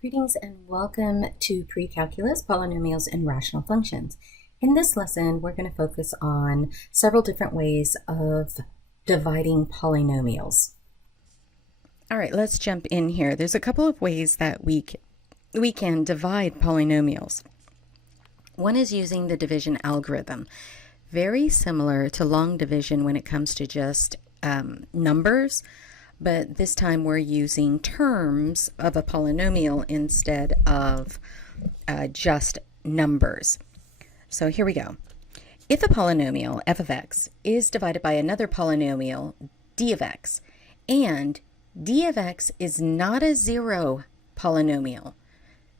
Greetings and welcome to Precalculus, Polynomials, and Rational Functions. In this lesson, we're going to focus on several different ways of dividing polynomials. All right, let's jump in here. There's a couple of ways that we can divide polynomials. One is using the division algorithm, very similar to long division when it comes to just numbers, but this time we're using terms of a polynomial instead of just numbers. So here we go. If a polynomial, f of x, is divided by another polynomial, d of x, and d of x is not a zero polynomial,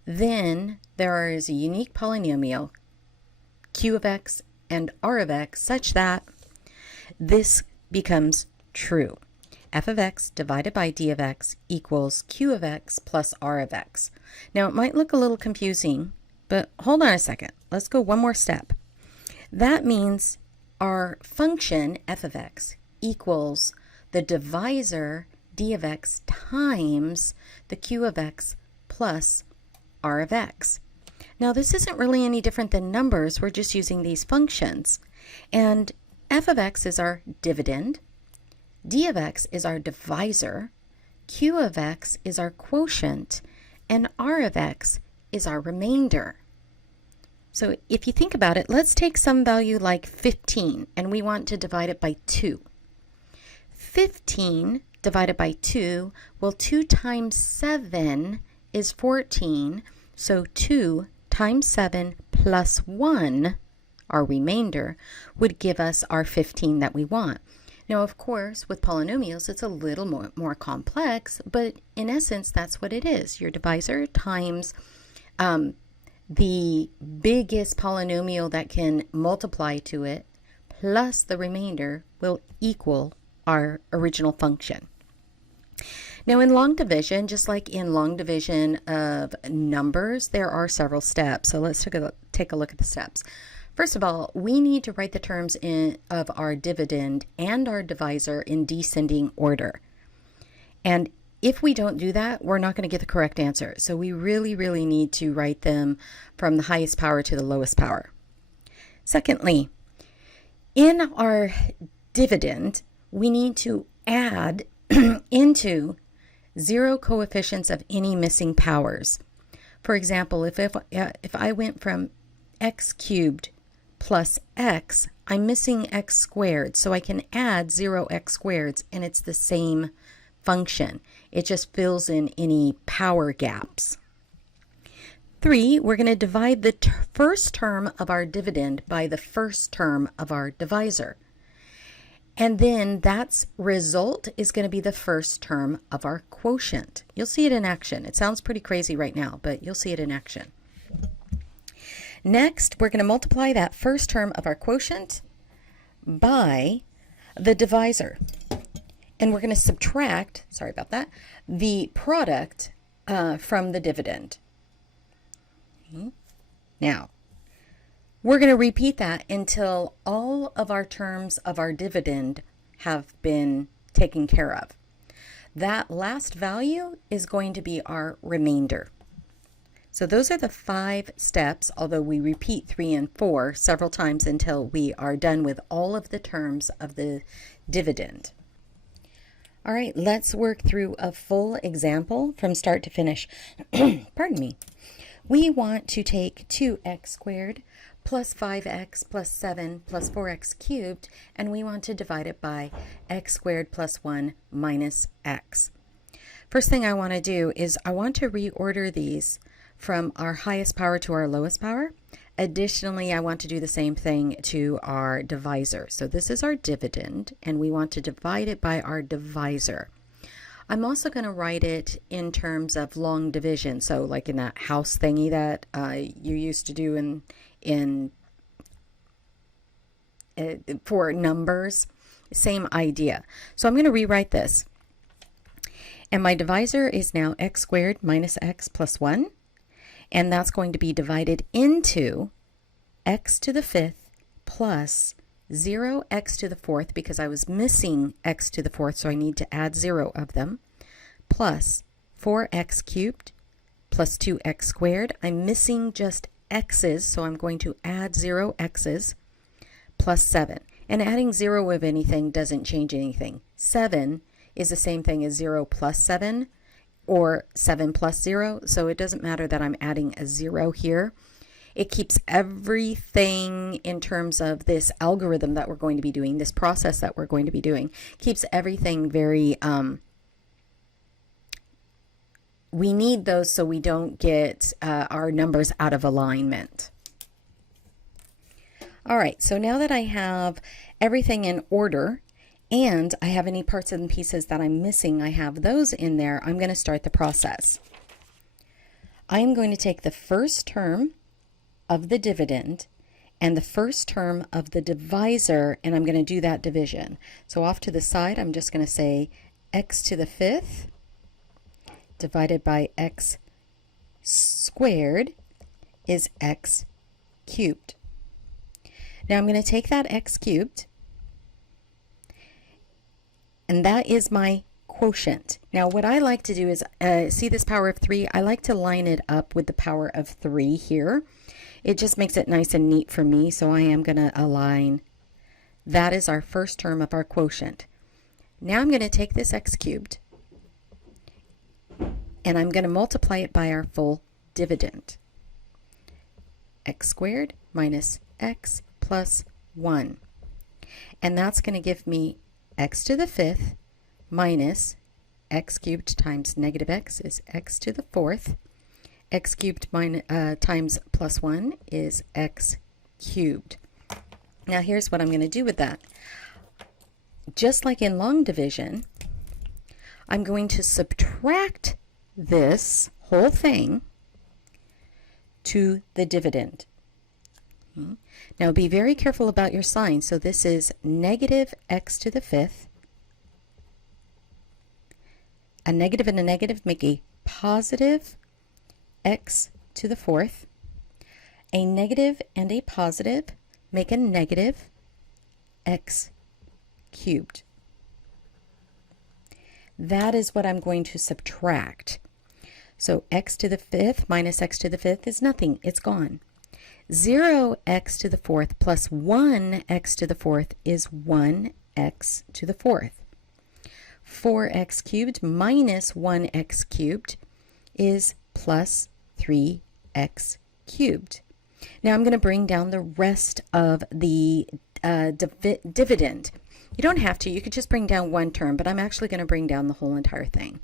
then there is a unique polynomial, q of x and r of x, such that this becomes true. F of x divided by d of x equals q of x plus r of x. Now it might look a little confusing, but hold on a second. Let's go one more step. That means our function f of x equals the divisor d of x times the q of x plus r of x. Now this isn't really any different than numbers. We're just using these functions. And f of x is our dividend, d of x is our divisor, q of x is our quotient, and r of x is our remainder. So if you think about it, let's take some value like 15, and we want to divide it by 2. 15 divided by 2, well, 2 times 7 is 14, so 2 times 7 plus 1, our remainder, would give us our 15 that we want. Now, of course, with polynomials, it's a little more complex, but in essence, that's what it is. Your divisor times the biggest polynomial that can multiply to it, plus the remainder will equal our original function. Now, in long division, just like in long division of numbers, there are several steps. So let's take a look at the steps. First of all, we need to write the terms of our dividend and our divisor in descending order. And if we don't do that, we're not going to get the correct answer. So we really need to write them from the highest power to the lowest power. Secondly, in our dividend, we need to add into zero coefficients of any missing powers. For example, if I went from x cubed plus x, I'm missing x squared, so I can add 0x squareds, and it's the same function. It just fills in any power gaps. 3, we're going to divide the first term of our dividend by the first term of our divisor. And then that result is going to be the first term of our quotient. You'll see it in action. It sounds pretty crazy right now, but you'll see it in action. Next, we're going to multiply that first term of our quotient by the divisor. And we're going to subtract, sorry about that, the product from the dividend. Okay. Now, we're going to repeat that until all of our terms of our dividend have been taken care of. That last value is going to be our remainder. So those are the 5 steps, although we repeat 3 and 4 several times until we are done with all of the terms of the dividend. All right, let's work through a full example from start to finish. Pardon me. We want to take 2x squared plus 5x plus 7 plus 4x cubed, and we want to divide it by x squared plus 1 minus x. First thing I want to do is I want to reorder these from our highest power to our lowest power. Additionally, I want to do the same thing to our divisor. So this is our dividend, and we want to divide it by our divisor. I'm also going to write it in terms of long division, so like in that house thingy that you used to do for numbers. Same idea. So I'm going to rewrite this. And my divisor is now x squared minus x plus 1. And that's going to be divided into x to the 5th plus 0x to the 4th, because I was missing x to the 4th, so I need to add 0 of them, plus 4x cubed plus 2x squared. I'm missing just x's, so I'm going to add 0 x's plus 7. And adding 0 of anything doesn't change anything. 7 is the same thing as 0 plus 7 or 7 plus 0, so it doesn't matter that I'm adding a 0 here. It keeps everything in terms of this algorithm that we're going to be doing, this process that we're going to be doing, keeps everything very, we need those so we don't get our numbers out of alignment. All right, so now that I have everything in order and I have any parts and pieces that I'm missing, I have those in there, I'm going to start the process. I am going to take the first term of the dividend and the first term of the divisor, and I'm going to do that division. So off to the side, I'm just going to say x to the 5th divided by x squared is x cubed. Now I'm going to take that x cubed, and that is my quotient. Now what I like to do is, see this power of 3? I like to line it up with the power of 3 here. It just makes it nice and neat for me, so I am going to align. That is our first term of our quotient. Now I'm going to take this x cubed, and I'm going to multiply it by our full dividend. X squared minus x plus 1. And that's going to give me x to the 5th minus x cubed times negative x is x to the 4th. X cubed times plus 1 is x cubed. Now here's what I'm going to do with that. Just like in long division, I'm going to subtract this whole thing to the dividend. Now be very careful about your sign. So this is negative x to the 5th. A negative and a negative make a positive x to the 4th. A negative and a positive make a negative x cubed. That is what I'm going to subtract. So x to the 5th minus x to the 5th is nothing. It's gone. 0x to the 4th plus 1x to the 4th is 1x to the 4th. 4x cubed minus 1x cubed is plus 3x cubed. Now I'm going to bring down the rest of the dividend. You don't have to. You could just bring down one term, but I'm actually going to bring down the whole entire thing.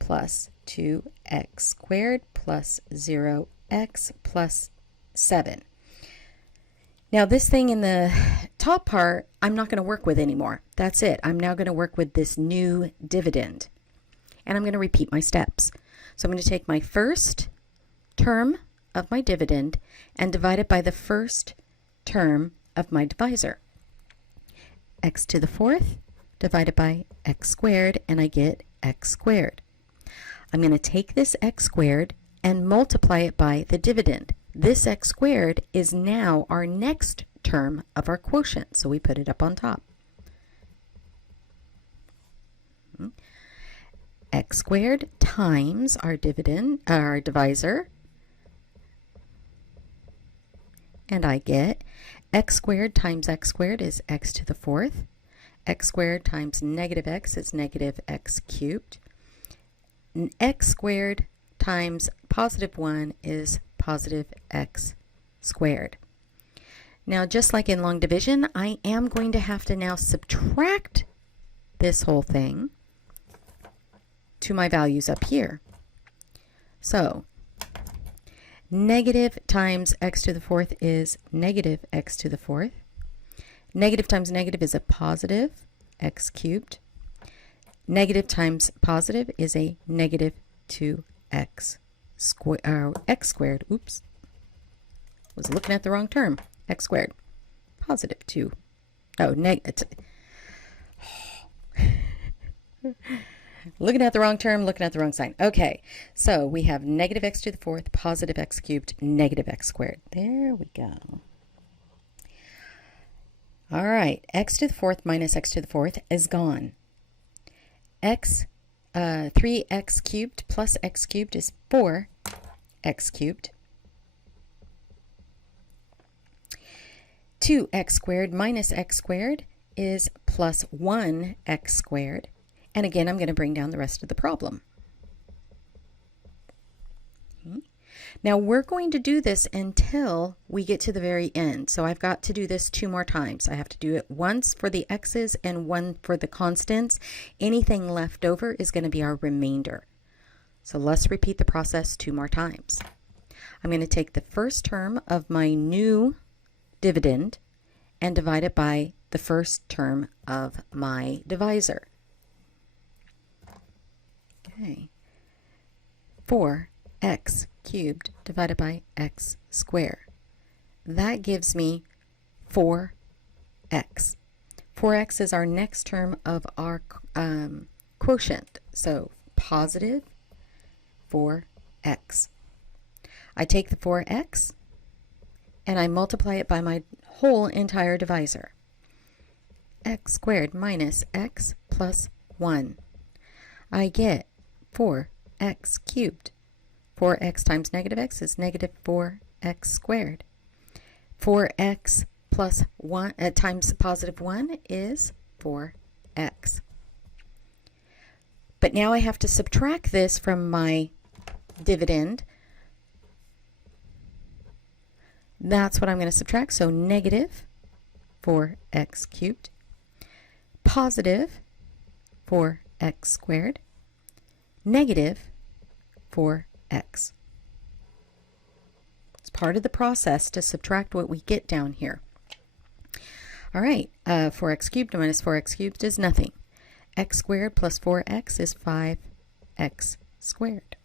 Plus 2x squared plus 0x plus 7. Now this thing in the top part, I'm not going to work with anymore. That's it. I'm now going to work with this new dividend. And I'm going to repeat my steps. So I'm going to take my first term of my dividend and divide it by the first term of my divisor. X to the 4th divided by x squared, and I get x squared. I'm going to take this x squared and multiply it by the dividend. This x squared is now our next term of our quotient, so we put it up on top. X squared times our divisor, and I get x squared times x squared is x to the 4th. X squared times negative x is negative x cubed. And x squared times positive 1 is positive x squared. Now, just like in long division, I am going to have to now subtract this whole thing to my values up here. So, negative times x to the 4th is negative x to the 4th. Negative times negative is a positive x cubed. Negative times positive is a negative 2x squared. Oops. Was looking at the wrong term. X squared. Positive 2. Oh, looking at the wrong term, looking at the wrong sign. Okay, so we have negative x to the 4th, positive x cubed, negative x squared. There we go. All right, x to the 4th minus x to the 4th is gone. X 3x cubed plus x cubed is 4x cubed. 2x squared minus x squared is plus 1x squared. And again, I'm going to bring down the rest of the problem. Okay. Now we're going to do this until we get to the very end. So I've got to do this 2 more times. I have to do it once for the x's and one for the constants. Anything left over is going to be our remainder. So let's repeat the process 2 more times. I'm going to take the first term of my new dividend and divide it by the first term of my divisor. Okay. 4x cubed divided by x squared. That gives me 4x. 4x is our next term of our quotient. So positive 4x. I take the 4x and I multiply it by my whole entire divisor. X squared minus x plus 1. I get 4x cubed. 4x times negative x is negative 4x squared. 4x plus 1 times positive 1 is 4x. But now I have to subtract this from my dividend. That's what I'm going to subtract. So negative 4x cubed, positive 4x squared, negative 4x. It's part of the process to subtract what we get down here. All right, 4x cubed minus 4x cubed is nothing. X squared plus 4x is 5x squared.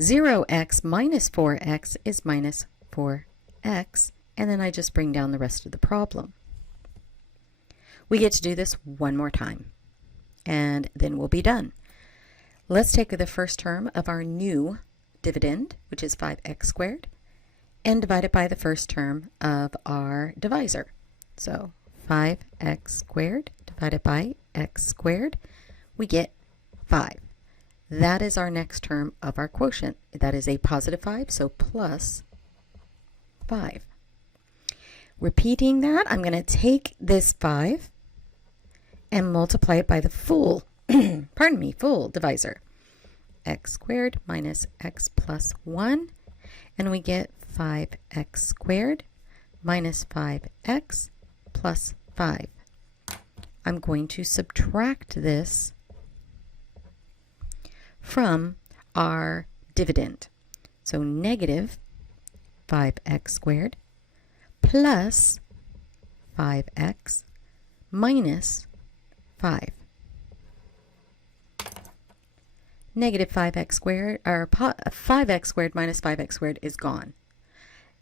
0x minus 4x is minus 4x, and then I just bring down the rest of the problem. We get to do this one more time, and then we'll be done. Let's take the first term of our new dividend, which is 5x squared, and divide it by the first term of our divisor. So 5x squared divided by x squared, we get 5. That is our next term of our quotient. That is a positive 5, so plus 5. Repeating that, I'm going to take this 5 and multiply it by the full, full divisor. X squared minus x plus 1, and we get 5x squared minus 5x plus 5. I'm going to subtract this from our dividend. So negative 5x squared plus 5x minus 5. Negative 5x squared, or 5x squared minus 5x squared is gone.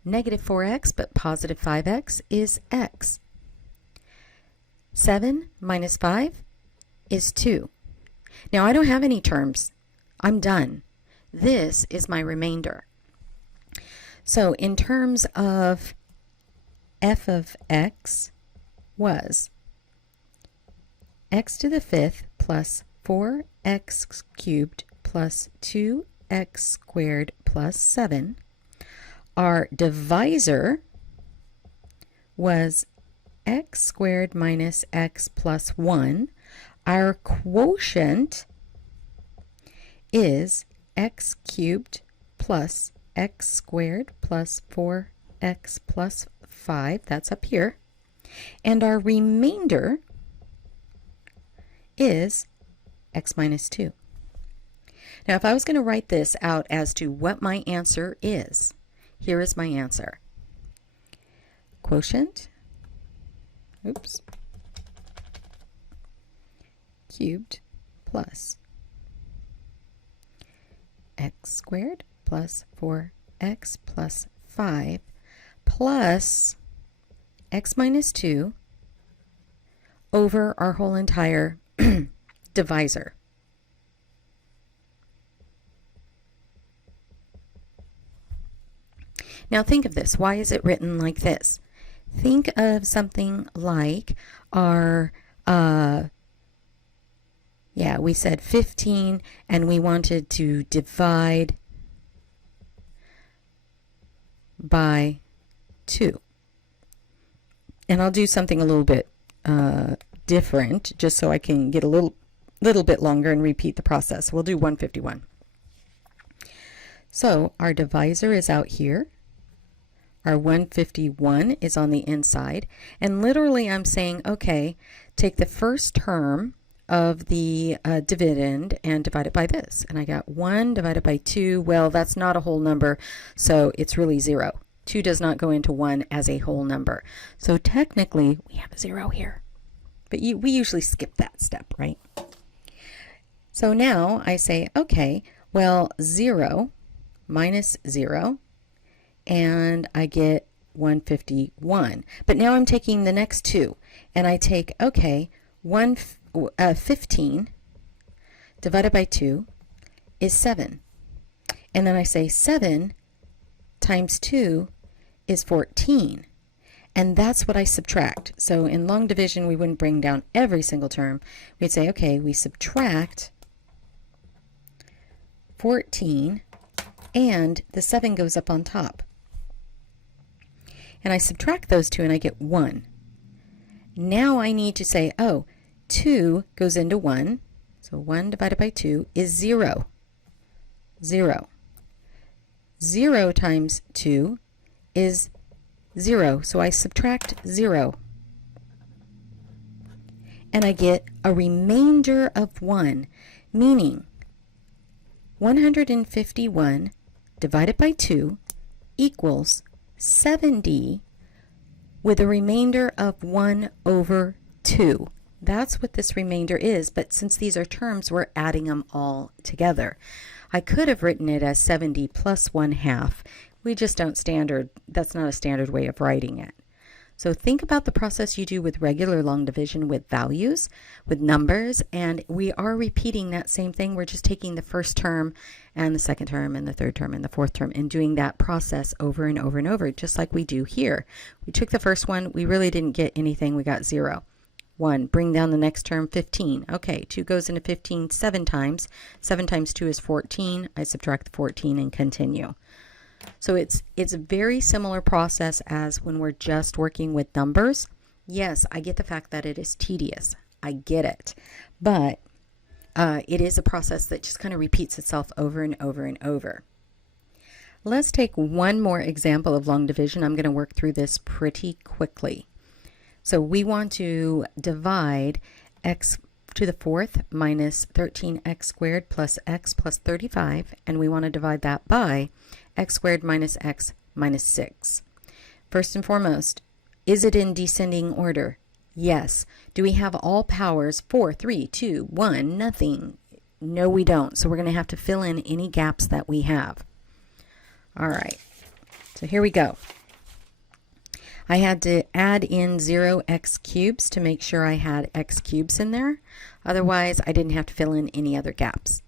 Negative 4x, but positive 5x is x. 7 minus 5 is 2. Now I don't have any terms. I'm done. This is my remainder. So in terms of f of x was x to the 5th plus 4x cubed plus 2x squared plus 7. Our divisor was x squared minus x plus 1. Our quotient is x cubed plus x squared plus 4x plus 5. That's up here. And our remainder is x minus 2. Now, if I was going to write this out as to what my answer is, here is my answer. Quotient, cubed plus x squared plus 4x plus 5 plus x minus 2 over our whole entire divisor. Now think of this. Why is it written like this? Think of something like our Yeah, we said 15 and we wanted to divide by 2. And I'll do something a little bit different just so I can get a little bit longer and repeat the process. We'll do 151. So our divisor is out here. Our 151 is on the inside. And literally I'm saying, okay, take the first term of the dividend and divide it by this. And I got 1 divided by 2. Well, that's not a whole number, so it's really 0. 2 does not go into 1 as a whole number. So technically, we have a 0 here. But we usually skip that step, right? So now I say, okay, well, 0 minus 0, and I get 151. But now I'm taking the next 2, and I take, okay, 15 divided by 2 is 7. And then I say 7 times 2 is 14. And that's what I subtract. So in long division, we wouldn't bring down every single term. We'd say, okay, we subtract 14, and the 7 goes up on top. And I subtract those two, and I get 1. Now I need to say, oh, 2 goes into 1. So 1 divided by 2 is 0. 0. 0 times 2 is 0. So I subtract 0. And I get a remainder of 1, meaning 151 divided by 2 equals 70 with a remainder of 1 over 2. That's what this remainder is, but since these are terms, we're adding them all together. I could have written it as 70 plus 1/2. We just don't that's not a standard way of writing it. So think about the process you do with regular long division with values, with numbers, and we are repeating that same thing. We're just taking the first term and the second term and the third term and the fourth term and doing that process over and over and over, just like we do here. We took the first one, we really didn't get anything, we got 0. 1, bring down the next term, 15. Okay, 2 goes into 15 7 times. 7 times 2 is 14. I subtract the 14 and continue. So it's a very similar process as when we're just working with numbers. Yes, I get the fact that it is tedious. I get it. But it is a process that just kind of repeats itself over and over and over. Let's take one more example of long division. I'm going to work through this pretty quickly. So we want to divide x to the 4th minus 13x squared plus x plus 35, and we want to divide that by x squared minus x minus 6. First and foremost, is it in descending order? Yes. Do we have all powers 4, 3, 2, 1, nothing? No, we don't. So we're going to have to fill in any gaps that we have. All right. So here we go. I had to add in 0x cubes to make sure I had x cubes in there. Otherwise, I didn't have to fill in any other gaps.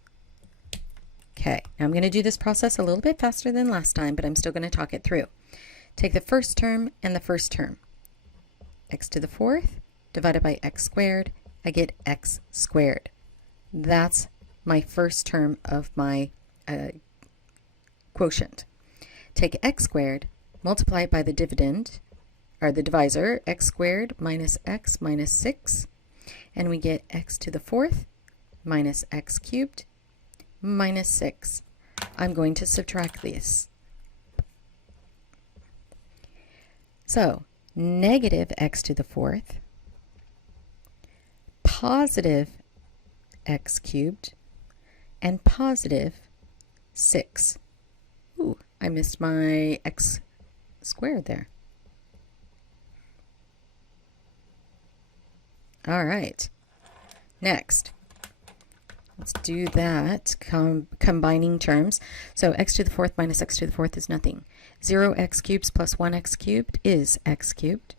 Okay, now I'm going to do this process a little bit faster than last time, but I'm still going to talk it through. Take the first term and the first term. X to the 4th divided by x squared, I get x squared. That's my first term of my quotient. Take x squared, multiply it by the dividend, or the divisor, x squared minus x minus 6, and we get x to the 4th minus x cubed minus 6. I'm going to subtract these. So, negative x to the 4th, positive x cubed, and positive 6. Ooh, I missed my x squared there. All right, next, let's do that, combining terms. So x to the 4th minus x to the 4th is nothing. 0x cubed plus 1x cubed is x cubed.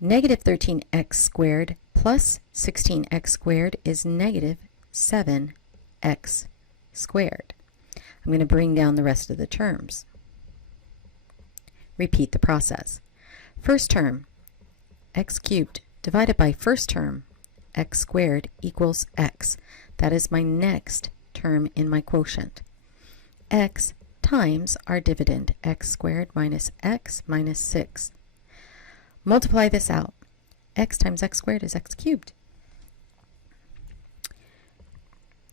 Negative 13x squared plus 16x squared is negative 7x squared. I'm going to bring down the rest of the terms. Repeat the process. First term, x cubed divided by first term, x squared equals x. That is my next term in my quotient. X times our dividend, x squared minus x minus 6. Multiply this out. X times x squared is x cubed.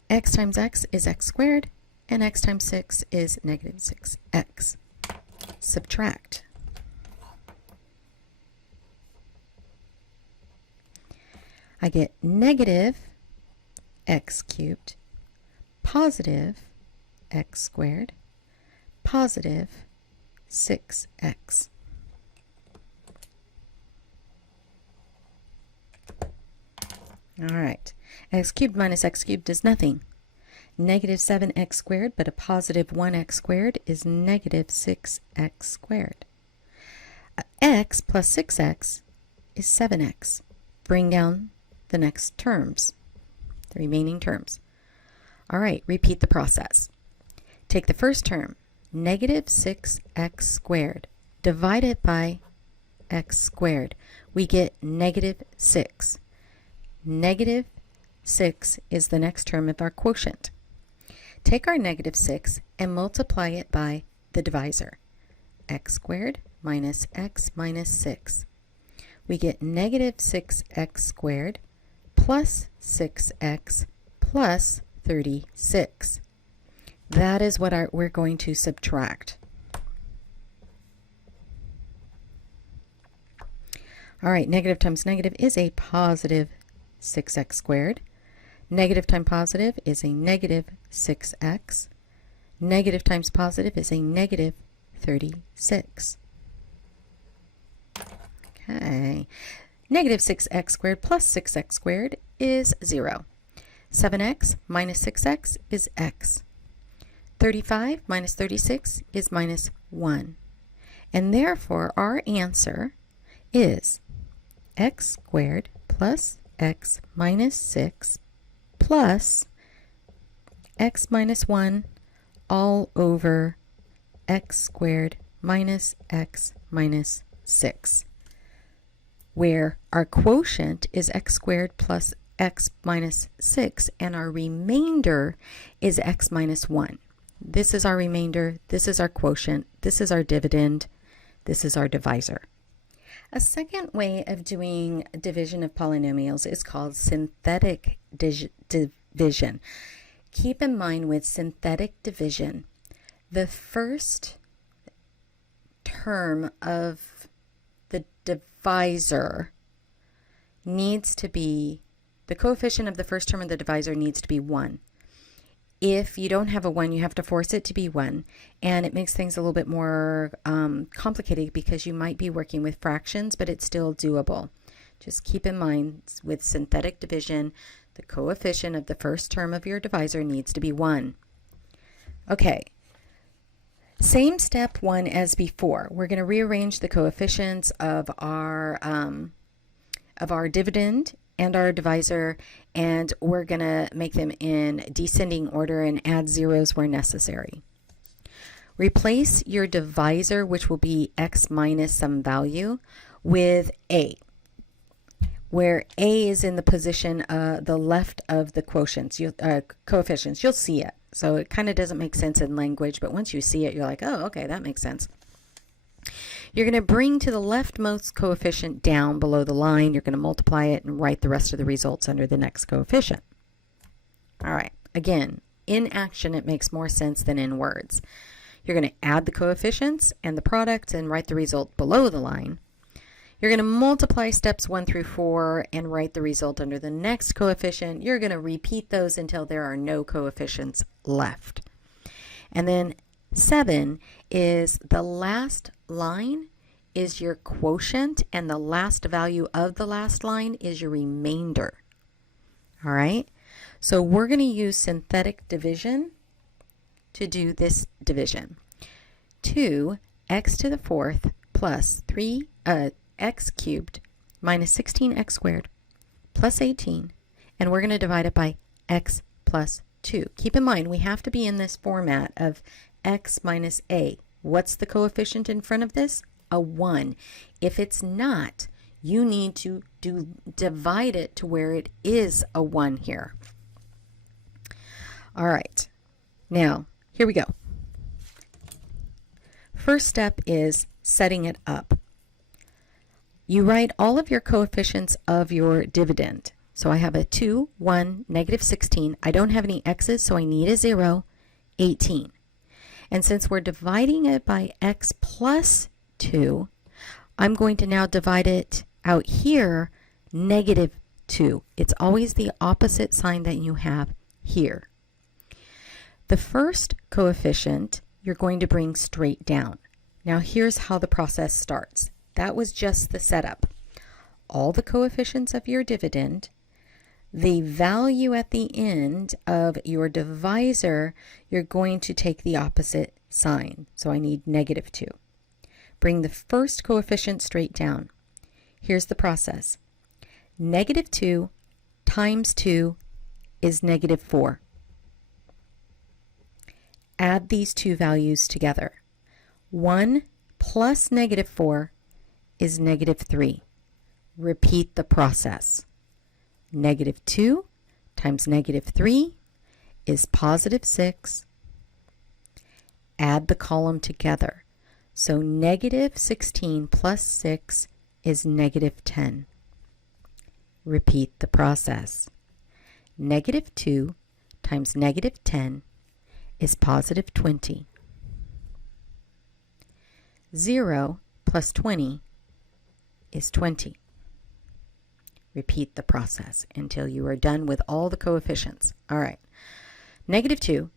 X times x is x squared, and x times 6 is negative 6x. Subtract. I get negative x cubed, positive x squared, positive 6x. All right, x cubed minus x cubed is nothing. Negative 7x squared, but a positive 1x squared is negative 6x squared. X plus 6x is 7x. Bring down the next terms, the remaining terms. All right, repeat the process. Take the first term, negative 6x squared, divide it by x squared. We get negative 6. Negative 6 is the next term of our quotient. Take our negative 6 and multiply it by the divisor, x squared minus x minus 6. We get negative 6x squared plus 6x plus 36. That is what we're going to subtract. All right, negative times negative is a positive 6x squared. Negative times positive is a negative 6x. Negative times positive is a negative 36. Okay. Negative 6x squared plus 6x squared is 0. 7x minus 6x is x. 35 minus 36 is minus 1. And therefore, our answer is x squared plus x minus 6 plus x minus 1 all over x squared minus x minus 6, where our quotient is x squared plus x minus 6 and our remainder is x minus 1. This is our remainder, this is our quotient, this is our dividend, this is our divisor. A second way of doing division of polynomials is called synthetic division. Keep in mind with synthetic division, the first term of the divisor needs to be, the coefficient of the first term of the divisor needs to be 1. If you don't have a 1, you have to force it to be 1, and it makes things a little bit more complicated because you might be working with fractions, but it's still doable. Just keep in mind with synthetic division, the coefficient of the first term of your divisor needs to be 1. Okay, same step 1 as before. We're going to rearrange the coefficients of our dividend and our divisor, and we're going to make them in descending order and add zeros where necessary. Replace your divisor, which will be x minus some value, with a, where a is in the position the left of the quotients, coefficients. You'll see it. So it kind of doesn't make sense in language, but once you see it, you're like, oh, okay, that makes sense. You're going to bring to the leftmost coefficient down below the line. You're going to multiply it and write the rest of the results under the next coefficient. All right, again, in action, it makes more sense than in words. You're going to add the coefficients and the product and write the result below the line. You're going to multiply steps 1 through 4 and write the result under the next coefficient. You're going to repeat those until there are no coefficients left. And then 7 is the last line is your quotient, and the last value of the last line is your remainder. All right, so we're going to use synthetic division to do this division. 2x to the 4th plus 3x cubed minus 16x squared plus 18, and we're going to divide it by x plus 2. Keep in mind, we have to be in this format of x minus a. What's the coefficient in front of this? A 1. If it's not, You need to divide it to where it is a 1 here. All right, now here we go. First step is setting it up. You write all of your coefficients of your dividend. So I have a 2, 1, negative 16. I don't have any x's, so I need a 0, 18. And since we're dividing it by x plus 2, I'm going to now divide it out here, negative 2. It's always the opposite sign that you have here. The first coefficient you're going to bring straight down. Now here's how the process starts. That was just the setup. All the coefficients of your dividend, the value at the end of your divisor, you're going to take the opposite sign. So I need negative 2. Bring the first coefficient straight down. Here's the process. Negative 2 times 2 is negative 4. Add these two values together. 1 plus negative 4 is negative 3. Repeat the process. Negative 2 times negative 3 is positive 6. Add the column together. So negative 16 plus 6 is negative 10. Repeat the process. Negative 2 times negative 10 is positive 20. 0 plus 20 is 20. Repeat the process until you are done with all the coefficients. All right. Negative 2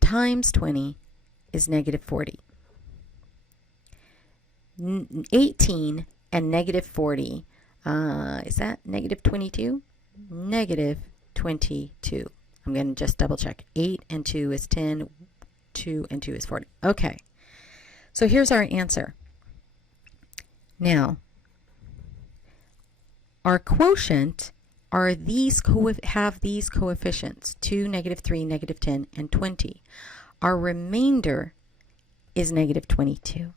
times 20 is negative 40. 18 and negative 40, is that negative 22? Negative 22. I'm going to just double check. 8 and 2 is 10. 2 and 2 is 40. Okay. So here's our answer. Now, our quotient are these have these coefficients, 2, negative 3, negative 10, and 20. Our remainder is negative 22.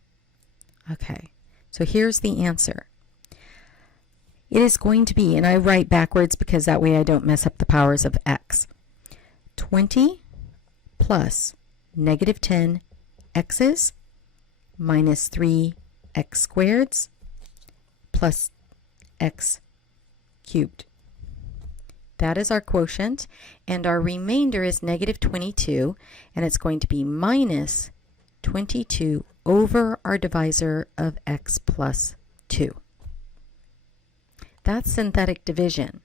Okay, so here's the answer. It is going to be, and I write backwards because that way I don't mess up the powers of x. 20 plus negative 10 x's minus 3 x squareds plus x cubed. That is our quotient, and our remainder is negative 22, and it's going to be minus 22 over our divisor of x plus 2. That's synthetic division.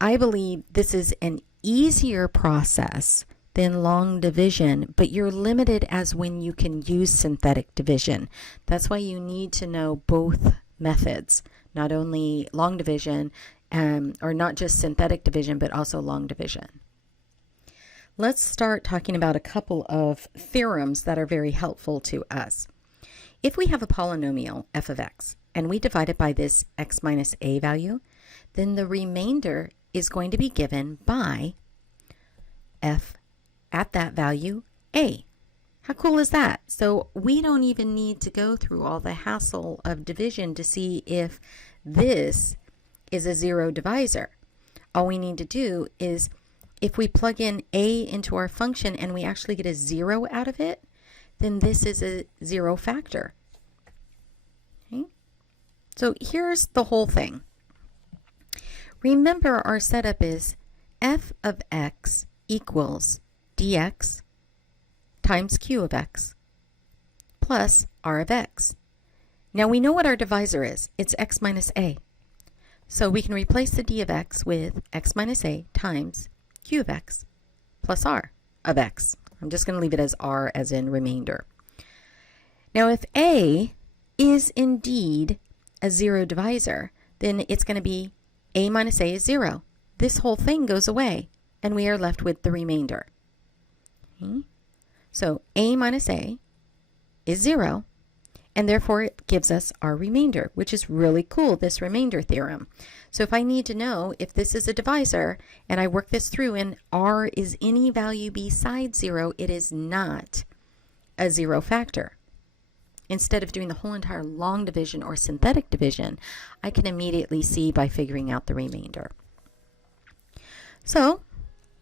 I believe this is an easier process than long division, but you're limited as when you can use synthetic division. That's why you need to know both methods, not only long division, or not just synthetic division, but also long division. Let's start talking about a couple of theorems that are very helpful to us. If we have a polynomial f of x and we divide it by this x minus a value, then the remainder is going to be given by f at that value a. How cool is that? So we don't even need to go through all the hassle of division to see if this is a zero divisor. All we need to do is, if we plug in a into our function and we actually get a 0 out of it, then this is a 0 factor. Okay? So here's the whole thing. Remember, our setup is f of x equals dx times q of x plus r of x. Now we know what our divisor is. It's x minus a. So we can replace the d of x with x minus a times q of x plus r of x. I'm just going to leave it as r as in remainder. Now if a is indeed a 0 divisor, then it's going to be a minus a is 0. This whole thing goes away, and we are left with the remainder. Okay? So a minus a is 0, and therefore it gives us our remainder, which is really cool, this remainder theorem. So if I need to know if this is a divisor, and I work this through, and r is any value besides 0, it is not a 0 factor. instead of doing the whole entire long division or synthetic division, I can immediately see by figuring out the remainder. So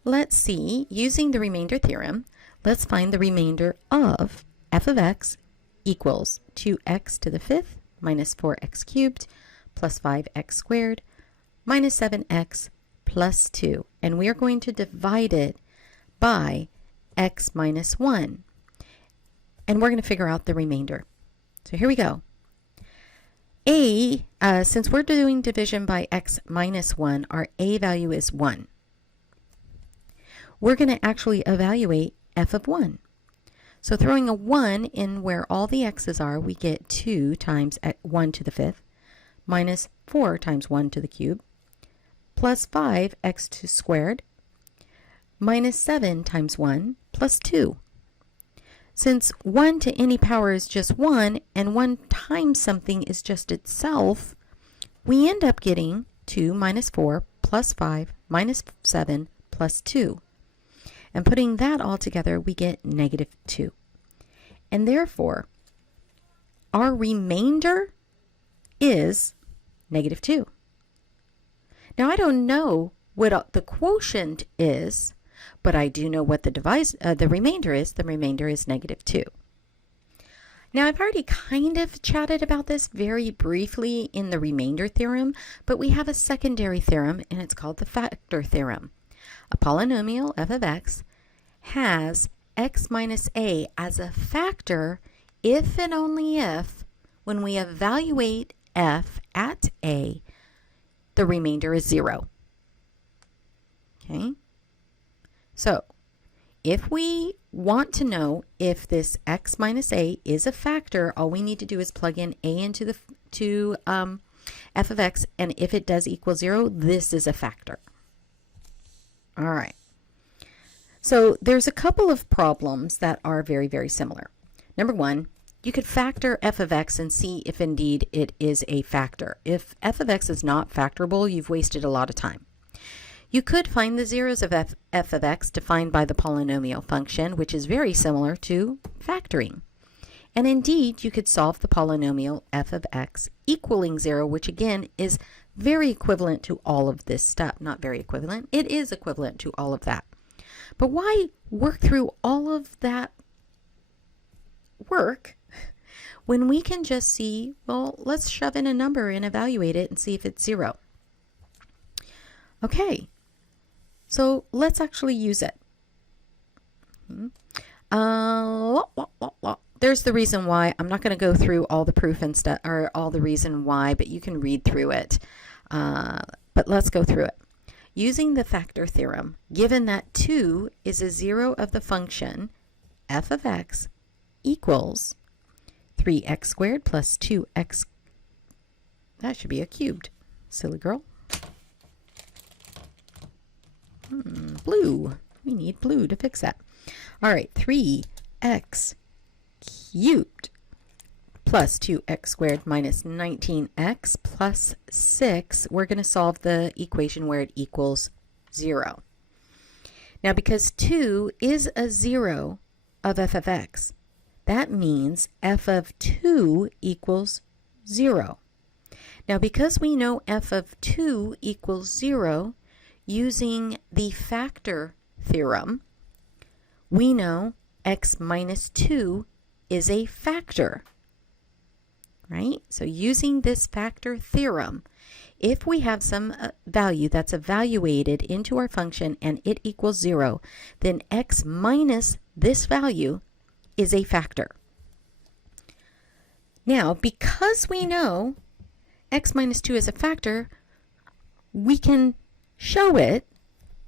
let's see, using the remainder theorem, let's find the remainder of f of x equals 2x to the fifth minus 4x cubed plus 5x squared minus 7x plus 2. And we are going to divide it by x minus 1. And we're going to figure out the remainder. So here we go. Since we're doing division by x minus 1, our a value is 1. We're going to actually evaluate f of 1. So throwing a 1 in where all the x's are, we get 2 times 1 to the fifth minus 4 times 1 to the cube plus 5x squared minus 7 times 1 plus 2. Since 1 to any power is just 1 and 1 times something is just itself, we end up getting 2 minus 4 plus 5 minus 7 plus 2. And putting that all together, we get negative 2. And therefore, our remainder is negative 2. Now, I don't know what the quotient is, but I do know what the remainder is. The remainder is negative 2. Now, I've already kind of chatted about this very briefly in the remainder theorem, but we have a secondary theorem, and it's called the factor theorem. A polynomial f of x has x minus a as a factor if and only if, when we evaluate f at a, the remainder is 0. Okay? So, if we want to know if this x minus a is a factor, all we need to do is plug in a into the f of x, and if it does equal 0, this is a factor. All right. So there's a couple of problems that are very, very similar. Number one, you could factor f of x and see if indeed it is a factor. If f of x is not factorable, you've wasted a lot of time. You could find the zeros of f of x defined by the polynomial function, which is very similar to factoring. And indeed, you could solve the polynomial f of x equaling 0, which again is very equivalent to all of this stuff. Not very equivalent, it is equivalent to all of that. But why work through all of that work when we can just see, well, let's shove in a number and evaluate it and see if it's 0. Okay, so let's actually use it. There's the reason why. I'm not going to go through all the proof and stuff, or all the reason why, but you can read through it. But let's go through it. Using the factor theorem, given that 2 is a 0 of the function f of x equals 3x squared plus 2x, that should be a cubed, silly girl. Blue, we need blue to fix that. All right, 3x cubed plus 2x squared minus 19x plus 6. We're going to solve the equation where it equals 0. Now, because 2 is a 0 of f of x, that means f of 2 equals 0. Now, because we know f of 2 equals 0, using the factor theorem, we know x minus 2 is a factor. Right? So using this factor theorem, if we have some value that's evaluated into our function and it equals 0, then x minus this value is a factor. Now, because we know x minus 2 is a factor, we can show it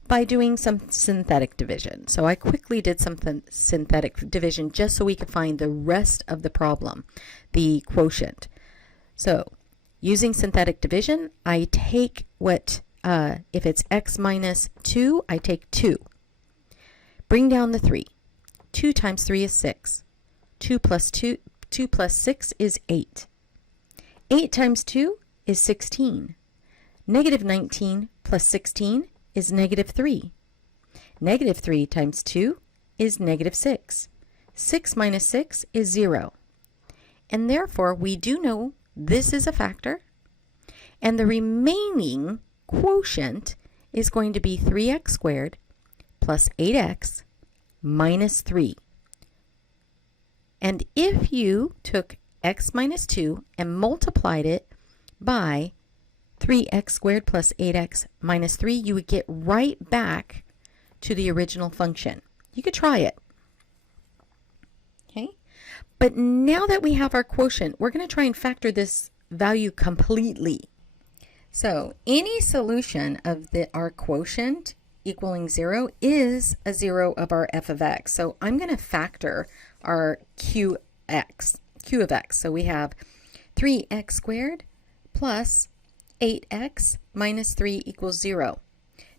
by doing some synthetic division. So I quickly did some synthetic division just so we could find the rest of the problem, the quotient. So using synthetic division, I take what, if it's x minus 2, I take 2. Bring down the 3. 2 times 3 is 6. 2 plus 6 is 8. 8 times 2 is 16. Negative 19 plus 16 is negative 3. Negative 3 times 2 is negative 6. 6 minus 6 is 0. And therefore, we do know this is a factor, and the remaining quotient is going to be 3x squared plus 8x minus 3. And if you took x minus 2 and multiplied it by 3x squared plus 8x minus 3, you would get right back to the original function. You could try it. Okay? But now that we have our quotient, we're going to try and factor this value completely. So any solution of our quotient equaling 0 is a 0 of our f of x. So I'm going to factor our q of x. So we have 3x squared plus 8x minus 3 equals 0.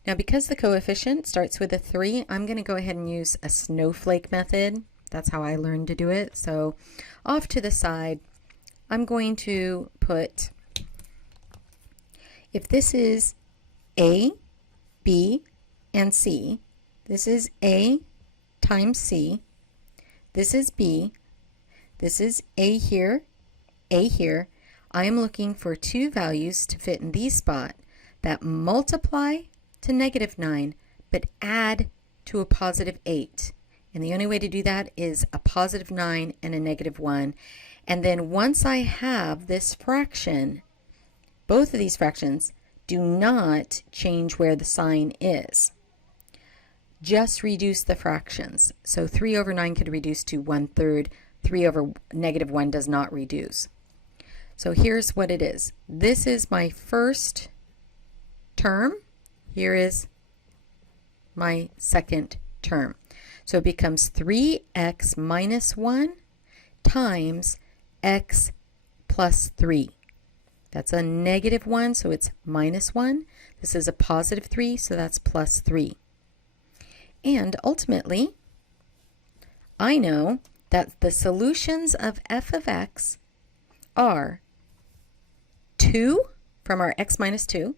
Now because the coefficient starts with a 3, I'm going to go ahead and use a snowflake method. That's how I learned to do it. So off to the side, I'm going to put, if this is A, B, and C, this is A times C, this is B, this is A here, I am looking for two values to fit in these spots that multiply to -9 but add to a positive 8. And the only way to do that is a positive 9 and a -1. And then once I have this fraction, both of these fractions do not change where the sign is. Just reduce the fractions. So 3 over 9 could reduce to 1/3. 3 over -1 does not reduce. So here's what it is. This is my first term. Here is my second term. So it becomes 3x minus 1 times x plus 3. That's a -1, so it's -1. This is a positive 3, so that's plus 3. And ultimately, I know that the solutions of f of x are 2 from our x minus 2,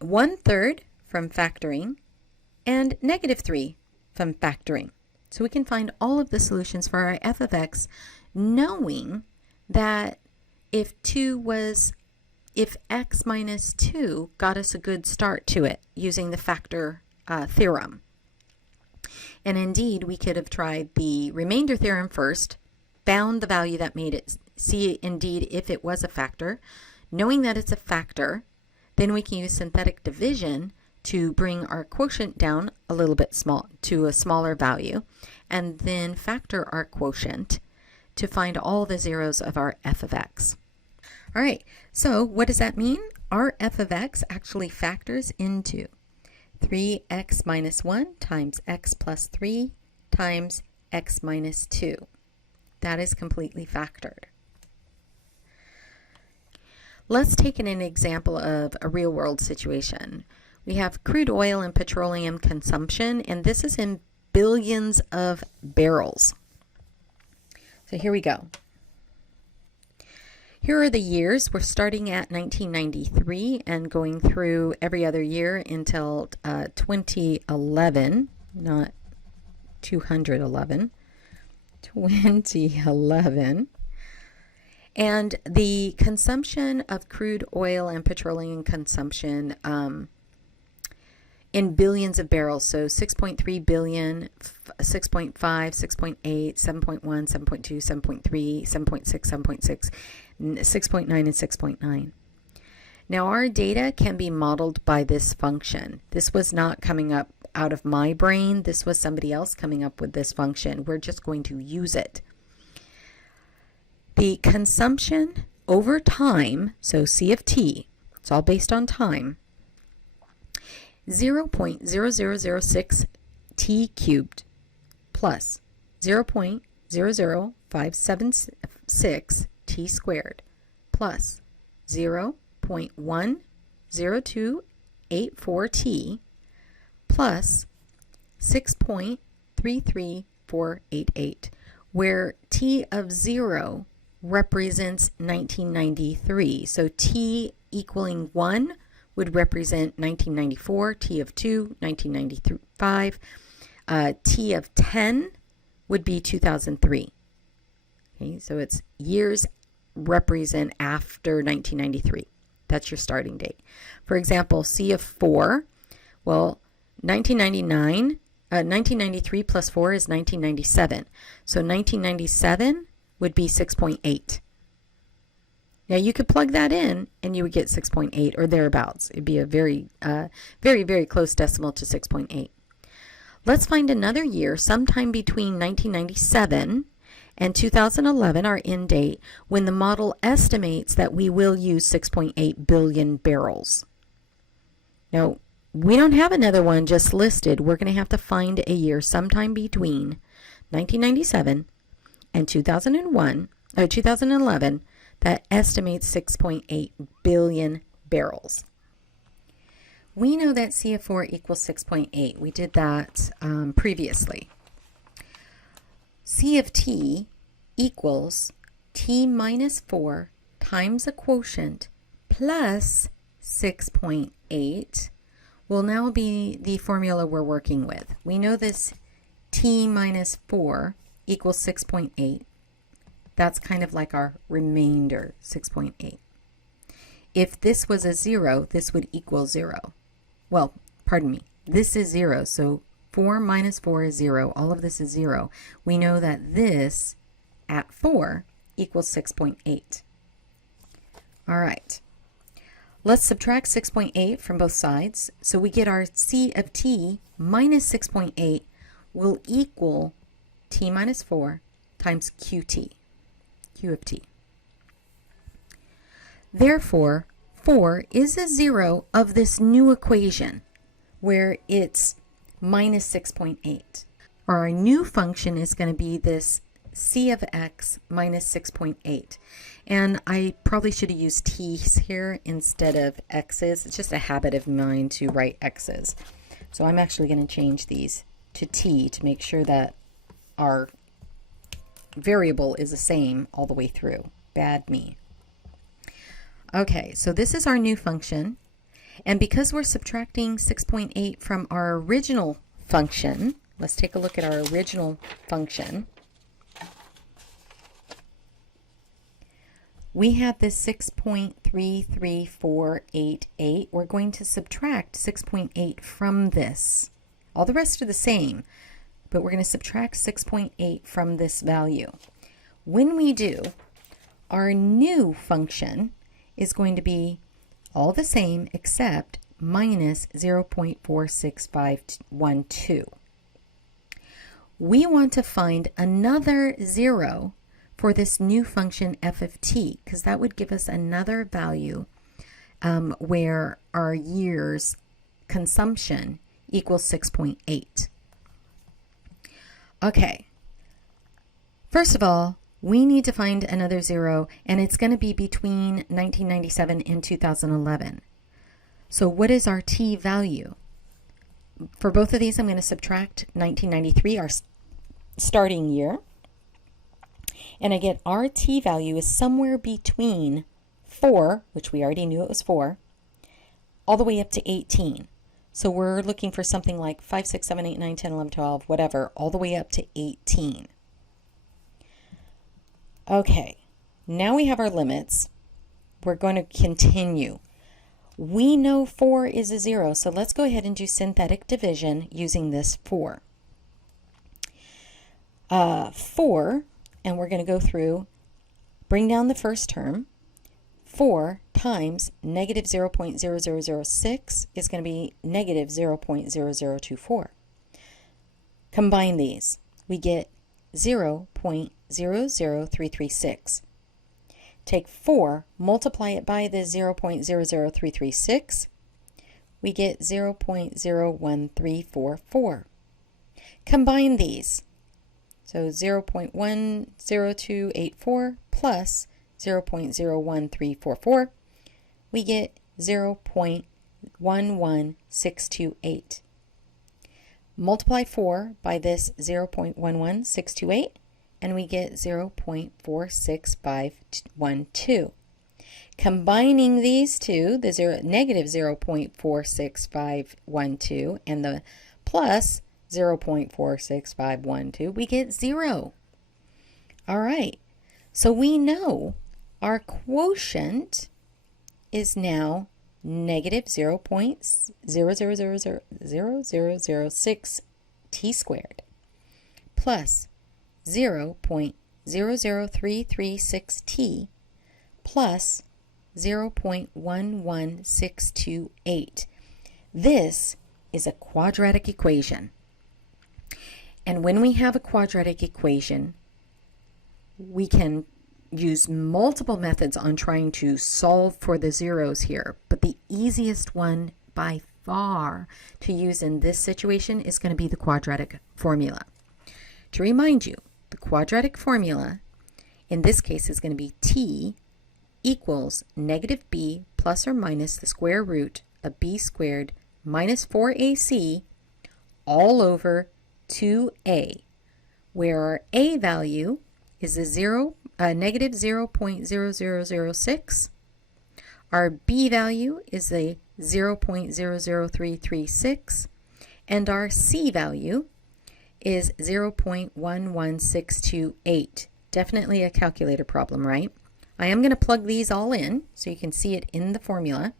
1/3 from factoring, and negative3 from factoring. So we can find all of the solutions for our f of x, knowing that if x minus 2 got us a good start to it using the factor theorem. And indeed, we could have tried the remainder theorem first, found the value that made it, see indeed if it was a factor. Knowing that it's a factor, then we can use synthetic division to bring our quotient down a little bit small to a smaller value, and then factor our quotient to find all the zeros of our f of x. All right, so what does that mean? Our f of x actually factors into 3x minus 1 times x plus 3 times x minus 2. That is completely factored. Let's take an example of a real-world situation. We have crude oil and petroleum consumption, and this is in billions of barrels. So here we go. Here are the years. We're starting at 1993 and going through every other year until 2011, not 211, 2011. And the consumption of crude oil and petroleum consumption in billions of barrels, so 6.3 billion, 6.5, 6.8, 7.1, 7.2, 7.3, 7.6, 7.6, 6.9, and 6.9. Now our data can be modeled by this function. This was not coming up out of my brain. This was somebody else coming up with this function. We're just going to use it. The consumption over time, so C of t, it's all based on time, 0.0006 t cubed plus 0.00576 t squared plus 0.10284 t plus 6.33488, where t of 0 represents 1993. So t equaling 1 would represent 1994, t of 2, 1995, t of 10 would be 2003. Okay, so it's years represent after 1993. That's your starting date. For example, C of 4, well, 1993 plus 4 is 1997. So 1997 would be 6.8. Now you could plug that in and you would get 6.8 or thereabouts. It'd be a very, very close decimal to 6.8. Let's find another year sometime between 1997 and 2011, our end date, when the model estimates that we will use 6.8 billion barrels. Now, we don't have another one just listed. We're going to have to find a year sometime between 1997 and 2011 that estimates 6.8 billion barrels. We know that C of 4 equals 6.8. We did that previously. C of t equals t minus 4 times a quotient plus 6.8 will now be the formula we're working with. We know this t minus 4 equals 6.8. That's kind of like our remainder, 6.8. If this was a 0, this would equal 0. Well, pardon me, this is 0, so 4 minus 4 is 0. All of this is 0. We know that this at 4 equals 6.8. All right. Let's subtract 6.8 from both sides. So we get our C of t minus 6.8 will equal t minus 4 times qt, q of t. Therefore, 4 is a 0 of this new equation where it's minus 6.8. Our new function is going to be this c of x minus 6.8. And I probably should have used t's here instead of x's. It's just a habit of mine to write x's. So I'm actually going to change these to t to make sure that our variable is the same all the way through. Bad me. Okay, so this is our new function. And because we're subtracting 6.8 from our original function, let's take a look at our original function. We have this 6.33488. We're going to subtract 6.8 from this. All the rest are the same, but we're going to subtract 6.8 from this value. When we do, our new function is going to be all the same except minus 0.46512. We want to find another 0 for this new function f of t, because that would give us another value where our year's consumption equals 6.8. Okay, first of all, we need to find another 0, and it's going to be between 1997 and 2011. So what is our t value? For both of these, I'm going to subtract 1993, our starting year. And I get our t value is somewhere between 4, which we already knew it was 4, all the way up to 18. So we're looking for something like 5, 6, 7, 8, 9, 10, 11, 12, whatever, all the way up to 18. Okay, now we have our limits. We're going to continue. We know 4 is a 0, so let's go ahead and do synthetic division using this 4. 4, and we're going to go through, bring down the first term. 4 times negative 0.0006 is going to be negative 0.0024. Combine these. We get 0.00336. Take 4, multiply it by the 0.00336. We get 0.01344. Combine these. So 0.10284 plus 0.01344, we get 0.11628. Multiply 4 by this 0.11628, and we get 0.46512. Combining these two, the negative 0.46512 and the plus 0.46512, we get 0. All right, So we know our quotient is now negative 0.00000006 t squared plus 0.00336 t plus 0.11628. This is a quadratic equation. And when we have a quadratic equation, we can use multiple methods on trying to solve for the zeros here. But the easiest one by far to use in this situation is going to be the quadratic formula. To remind you, the quadratic formula in this case is going to be t equals negative b plus or minus the square root of b squared minus 4ac all over 2a, where our a value is a negative 0.0006, our b value is a 0.00336, and our c value is 0.11628. Definitely a calculator problem, right? I am going to plug these all in so you can see it in the formula.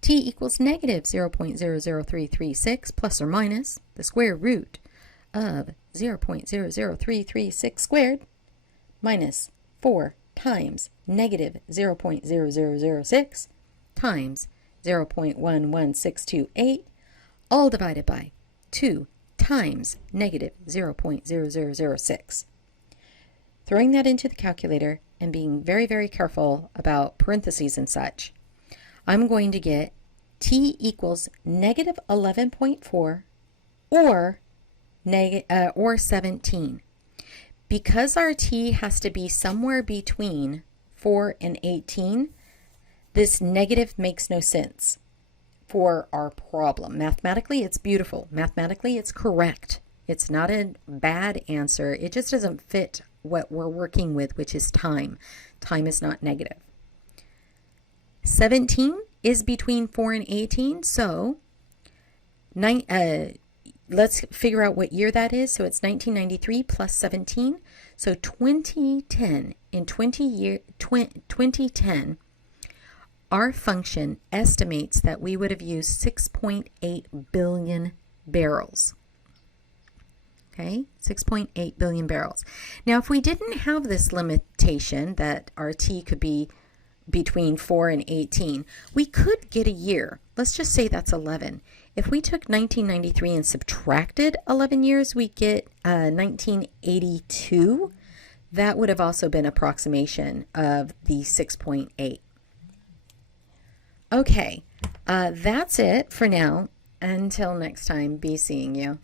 T equals negative 0.00336 plus or minus the square root of 0.00336 squared minus 4 times negative 0.0006 times 0.11628, all divided by 2 times negative 0.0006. Throwing that into the calculator and being very, very careful about parentheses and such, I'm going to get t equals negative 11.4 or 17. Because our t has to be somewhere between 4 and 18, this negative makes no sense for our problem. Mathematically, it's beautiful. Mathematically, it's correct. It's not a bad answer. It just doesn't fit what we're working with, which is time. Time is not negative. 17 is between 4 and 18, so let's figure out what year that is. So it's 1993 plus 17. So 2010, in 2010, our function estimates that we would have used 6.8 billion barrels. Okay, 6.8 billion barrels. Now, if we didn't have this limitation that our t could be between 4 and 18, we could get a year. Let's just say that's 11. If we took 1993 and subtracted 11 years, we get 1982. That would have also been approximation of the 6.8. Okay, that's it for now. Until next time, be seeing you.